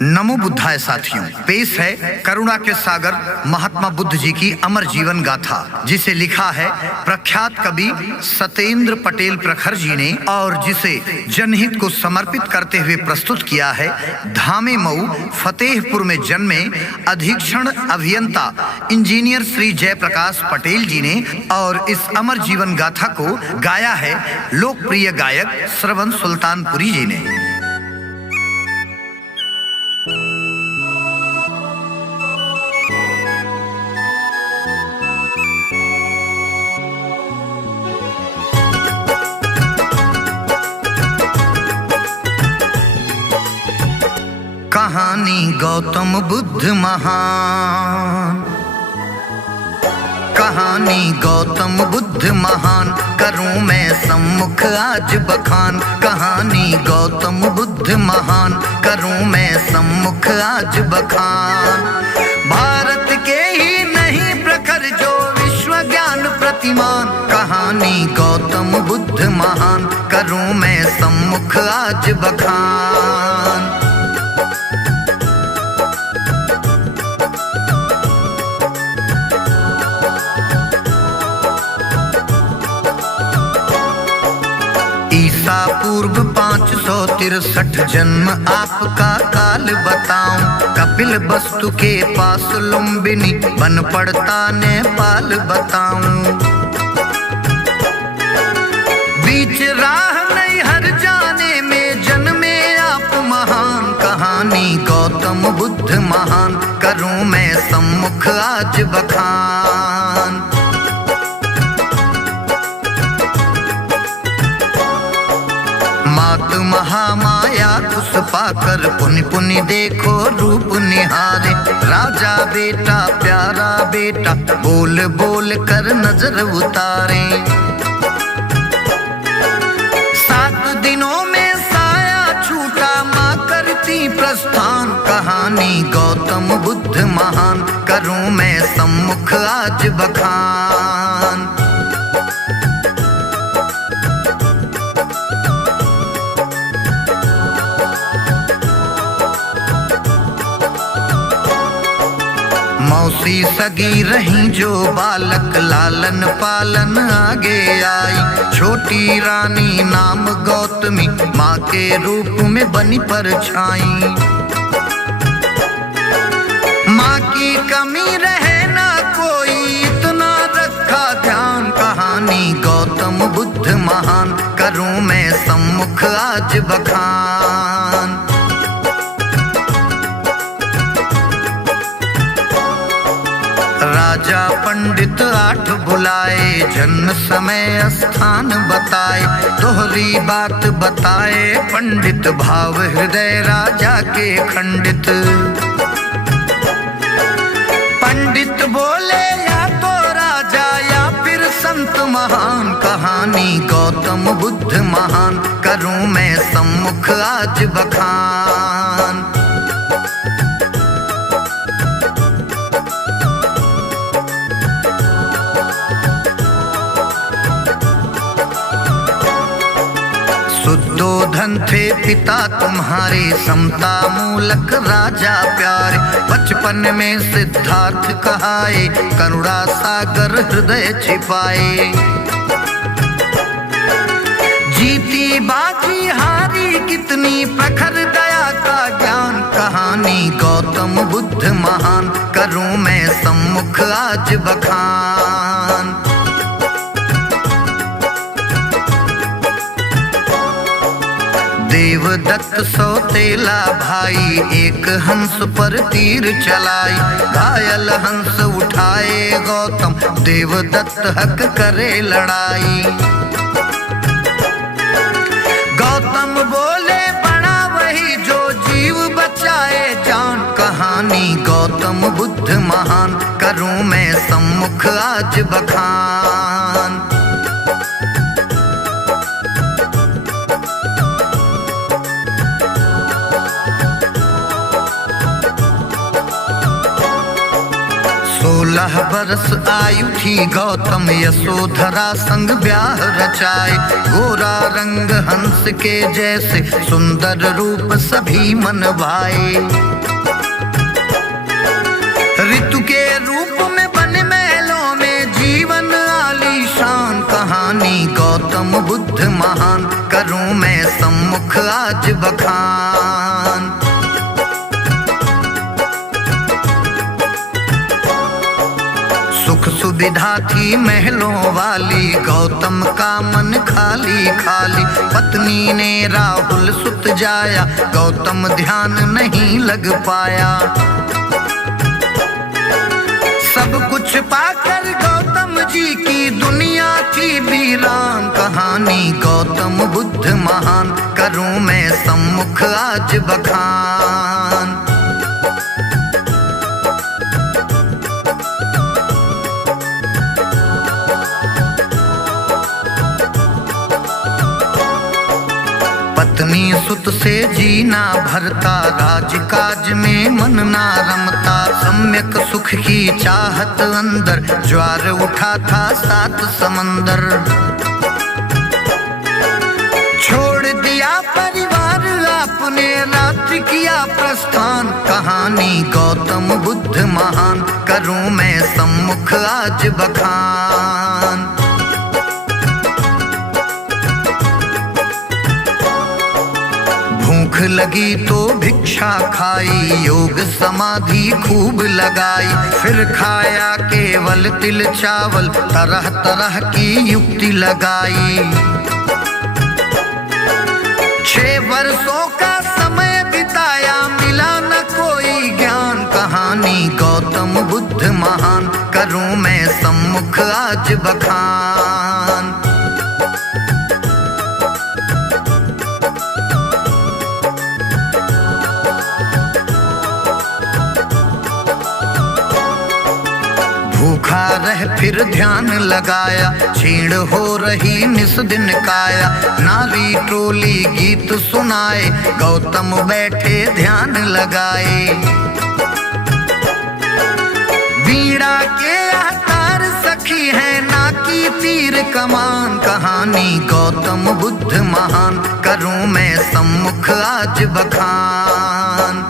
नमो बुद्धाय साथियों, पेश है करुणा के सागर महात्मा बुद्ध जी की अमर जीवन गाथा, जिसे लिखा है प्रख्यात कवि सत्येंद्र पटेल प्रखर जी ने और जिसे जनहित को समर्पित करते हुए प्रस्तुत किया है धामे मऊ फतेहपुर में जन्मे अधीक्षण अभियंता इंजीनियर श्री जयप्रकाश पटेल जी ने। और इस अमर जीवन गाथा को गाया है लोकप्रिय गायक श्रवण सुल्तानपुरी जी ने। कहानी गौतम बुद्ध महान, कहानी गौतम बुद्ध महान, करूं मैं सम्मुख आज बखान। कहानी गौतम बुद्ध महान, करूं मैं सम्मुख आज बखान। भारत के ही नहीं प्रखर जो विश्व ज्ञान प्रतिमान। कहानी गौतम बुद्ध महान, करूं मैं सम्मुख आज बखान। ईसा पूर्व 563 जन्म आपका काल बताऊं। कपिल वस्तु के पास लुम्बिनी बन पड़ता नेपाल बताऊं। बीच राह नहीं हर जाने में जन्मे आप महान। कहानी गौतम बुद्ध महान, करूं मैं सम्मुख आज बखान। मात महामाया खुश पाकर पुनि पुनि देखो रूप निहारे। राजा बेटा प्यारा बेटा बोल बोल कर नजर उतारे। 7 दिनों में साया छूटा माँ करती प्रस्थान। कहानी गौतम बुद्ध महान, करूं मैं सम्मुख आज बखान। मौसी सगी रही जो बालक लालन पालन आगे आई। छोटी रानी नाम गौतमी माँ के रूप में बनी परछाई। माँ की कमी रहे ना कोई इतना रखा ध्यान। कहानी गौतम बुद्ध महान, करूं मैं सम्मुख आज बखान। राजा पंडित 8 बुलाए, जन्म समय स्थान बताए। दोहरी बात बताए पंडित, भाव हृदय राजा के खंडित। पंडित बोले या तो राजा या फिर संत महान। कहानी गौतम बुद्ध महान, करूं मैं सम्मुख आज बखान। शुद्धोधन थे पिता तुम्हारे, समता मूलक राजा प्यारे। बचपन में सिद्धार्थ कहाए, करुणा सागर हृदय छिपाए। जीती बाजी हारी कितनी प्रखर दया का ज्ञान। कहानी गौतम बुद्ध महान, करूं मैं सम्मुख आज बखान। देवदत्त सौतेला भाई, एक हंस पर तीर चलाई। घायल हंस उठाए गौतम, देवदत्त हक करे लड़ाई। गौतम बोले बड़ा वही जो जीव बचाए जान। कहानी गौतम बुद्ध महान, करूं मैं सम्मुख आज बखान। 16 बरस आयु थी गौतम यशोधरा संग ब्याह रचाए। गोरा रंग हंस के जैसे सुंदर रूप सभी मन भाए। ऋतु के रूप में बने महलों में जीवन आलीशान कहानी गौतम बुद्ध महान करूं मैं सम्मुख आज बखान। सुख सुविधा थी महलों वाली गौतम का मन खाली खाली। पत्नी ने राहुल सुत जाया गौतम ध्यान नहीं लग पाया। सब कुछ पाकर गौतम जी की दुनिया थी वीरान कहानी गौतम बुद्ध महान करूं मैं सम्मुख आज बखान। पत्नी सुत से जीना भरता राजकाज में मन ना रमता। सम्यक सुख की चाहत अंदर ज्वार उठा था 7 समंदर। छोड़ दिया परिवार आपने रात्रि किया प्रस्थान कहानी गौतम बुद्ध महान करूं मैं सम्मुख आज बखान। भूख लगी तो भिक्षा खाई योग समाधि खूब लगाई। फिर खाया केवल तिल चावल तरह तरह की युक्ति लगाई। 6 वर्षों का समय बिताया मिला न कोई ज्ञान कहानी गौतम बुद्ध महान करूं मैं सम्मुख आज बखान। भूखा रह फिर ध्यान लगाया क्षीण हो रही निस दिन काया। नारी टोली गीत सुनाए गौतम बैठे ध्यान लगाए। बीड़ा के आकार सखी है ना की तीर कमान कहानी गौतम बुद्ध महान करूं मैं सम्मुख आज बखान।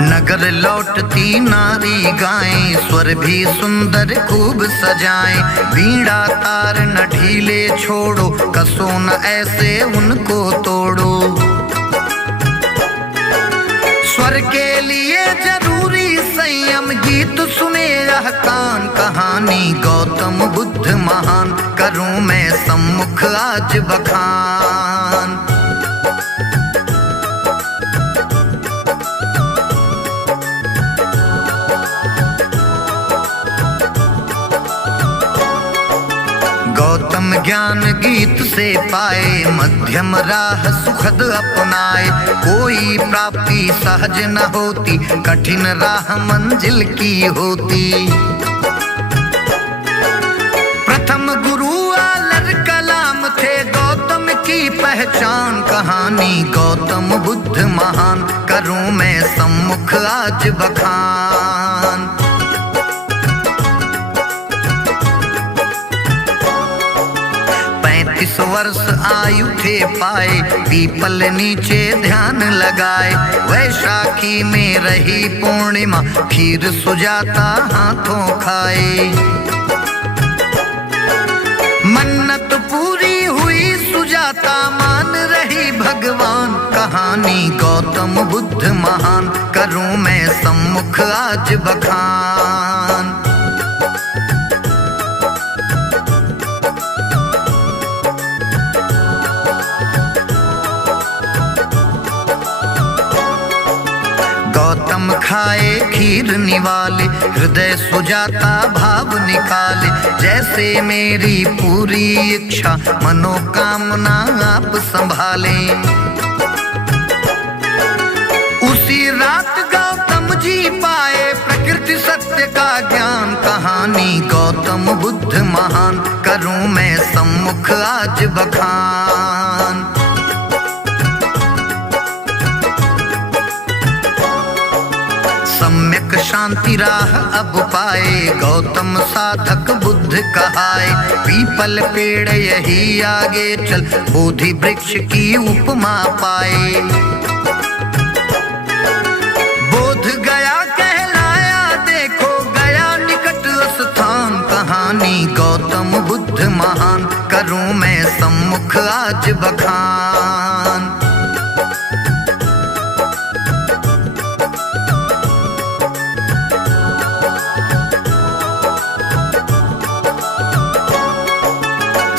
नगर लौटती नारी गाएं स्वर भी सुंदर खूब सजाएं। बीड़ा तार न ढीले छोड़ो कसो न ऐसे उनको तोड़ो। स्वर के लिए जरूरी संयम गीत सुने यह कान कहानी गौतम बुद्ध महान करूं मैं सम्मुख आज बखान। गौतम ज्ञान गीत से पाए मध्यम राह सुखद अपनाए। कोई प्राप्ति सहज न होती कठिन राह मंजिल की होती। प्रथम गुरु आलर कलाम थे गौतम की पहचान कहानी गौतम बुद्ध महान करूं मैं सम्मुख आज बखान। 35 वर्ष आयु थे पाए पीपल नीचे ध्यान लगाए। वैशाखी में रही पूर्णिमा खीर सुजाता हाथों खाए। मन्नत पूरी हुई सुजाता मान रही भगवान कहानी गौतम बुद्ध महान करूं मैं सम्मुख आज बखान। गौतम खाए खीर निवाले हृदय सुजाता भाव निकाले। जैसे मेरी पूरी इच्छा मनोकामना आप संभाले। उसी रात गौतम जी पाए प्रकृति सत्य का ज्ञान कहानी गौतम बुद्ध महान करूं मैं सम्मुख आज बखान। सम्यक शांति राह अब पाए, गौतम साधक बुद्ध कहाए। पीपल पेड़ यही आगे चल, बोधि वृक्ष की उपमा पाए। बोध गया कहलाया, देखो गया निकट स्थान। कहानी गौतम बुद्ध महान, करूं मैं सम्मुख आज बखान।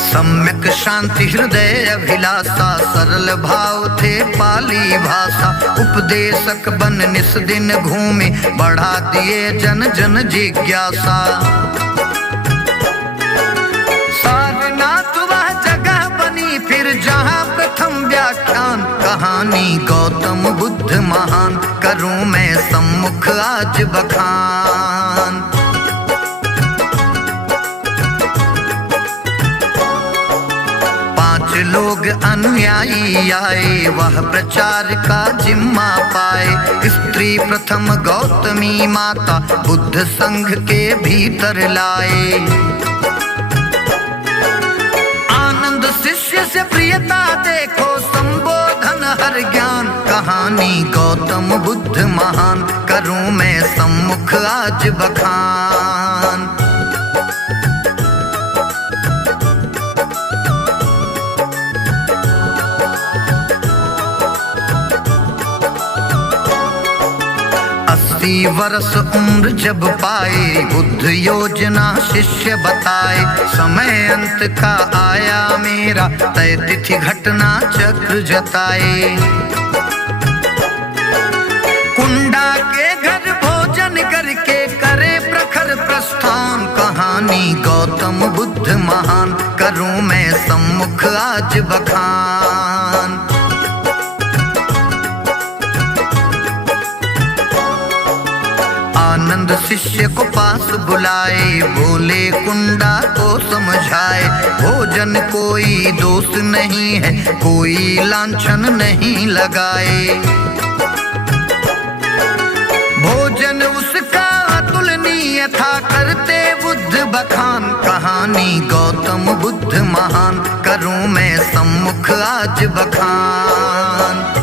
सम्यक शांति हृदय अभिलाषा, सरल भाव थे पाली भाषा। उपदेशक बन निस दिन घूमे, बढ़ा दिए जन जन जिज्ञासा। सारनाथ वह जगह बनी फिर जहाँ प्रथम व्याख्यान। कहानी गौतम बुद्ध महान, करूं मैं सम्मुख आज बखान। लोग अनुयायी आए, वह प्रचार का जिम्मा पाए। स्त्री प्रथम गौतमी माता, बुद्ध संघ के भीतर लाए। आनंद शिष्य से प्रियता देखो, संबोधन हर ज्ञान। कहानी गौतम बुद्ध महान, करूं मैं सम्मुख आज बखान। वर्ष उम्र जब पाए, बुद्ध योजना शिष्य बताए। समय अंत का आया मेरा, तय तिथि घटना चक्र जताए। कुंडा के घर भोजन करके करे प्रखर प्रस्थान। कहानी गौतम बुद्ध महान, करूं मैं सम्मुख आज बखान। आनंद शिष्य को पास बुलाए, बोले कुंडा को समझाए। भोजन कोई दोष नहीं है, कोई लांछन नहीं लगाए। भोजन उसका अतुलनीय था, करते बुद्ध बखान। कहानी गौतम बुद्ध महान, करूं मैं सम्मुख आज बखान।